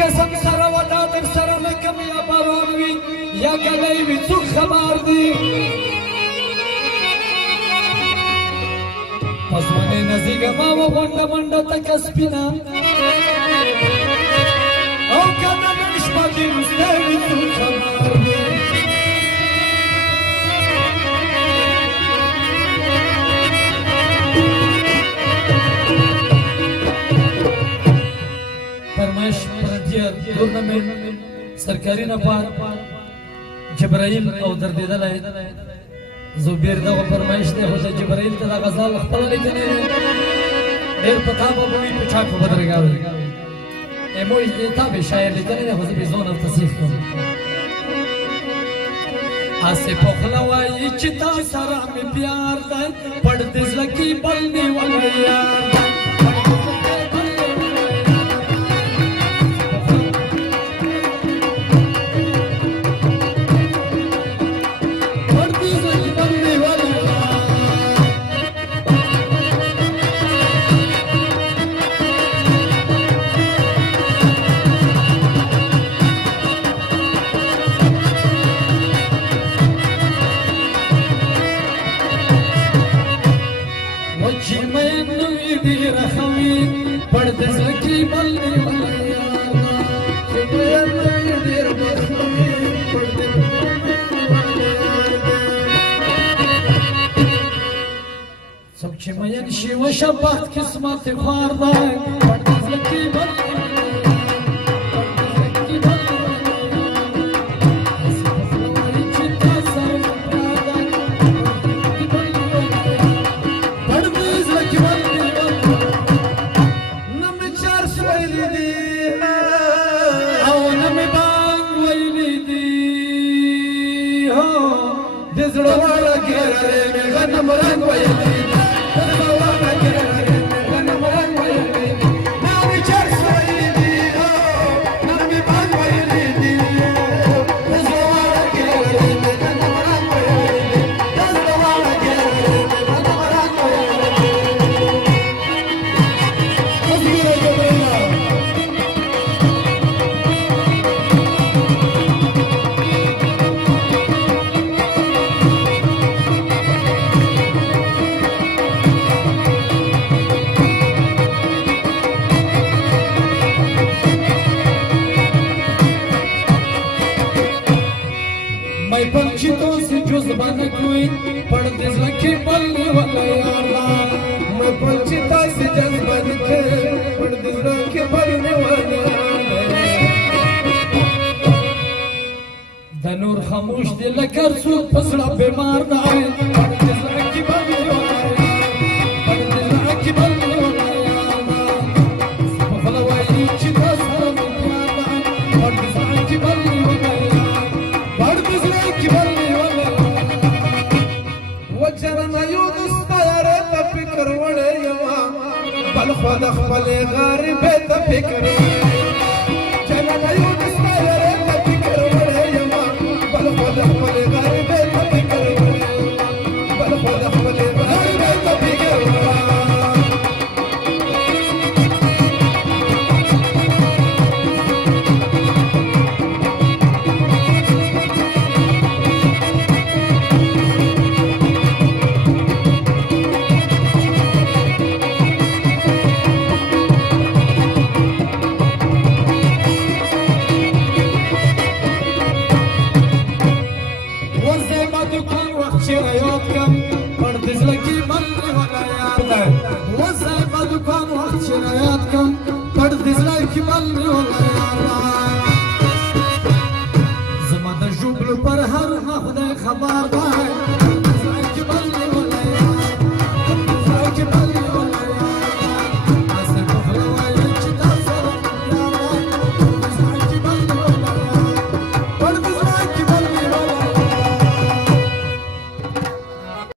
قسم سره ودا در سره لکم یا باران وي یا ګلی وي څوک خبر دي په ځوانۍ نزیږه ما وغونډه منډه تکه سپینه او که د نن شپه دې وروستی وي څوک خبر دي فرمایش فرنټیر ټورنمنټ سرکاري نفار جبرائیل او دردېدلی زبیر دغه فرمایش دی خو د جبرائیل ته دا غزل خپله لیکنې دی ډېر په تا به وي په چا په بدرګاوي موږ تا به شاعر لیکنې دی خو زه به ځان او تصحیح کوم هسې په خوله وایي چې تا سره مې پیار دی پړ دې زړه کې بل نیولی یار دی مین شي وشه بخت قسمت خوار دی پړ دې زړه کې بل نور خاموش دی لکر څوک په زړه بیمار دی پړ دې زړه کې بل پړ دې زړه کې بل په خوله وایي چې تا سره مې پیار دی پړ دې زړه کې بل پړ دې زړه کې بل وچرنه یو دوسته یارې ته فکر وړی یمه بل خوا د خپلې غریبۍ ته فکر چرنه یو دوسته یارې ته فکر وړی یمه بل خوا د خپلې غریبۍ ته فکر بل خوا د خپلې غریبۍ ته فکر زما د ژوبلو پر هر خدای خبر دی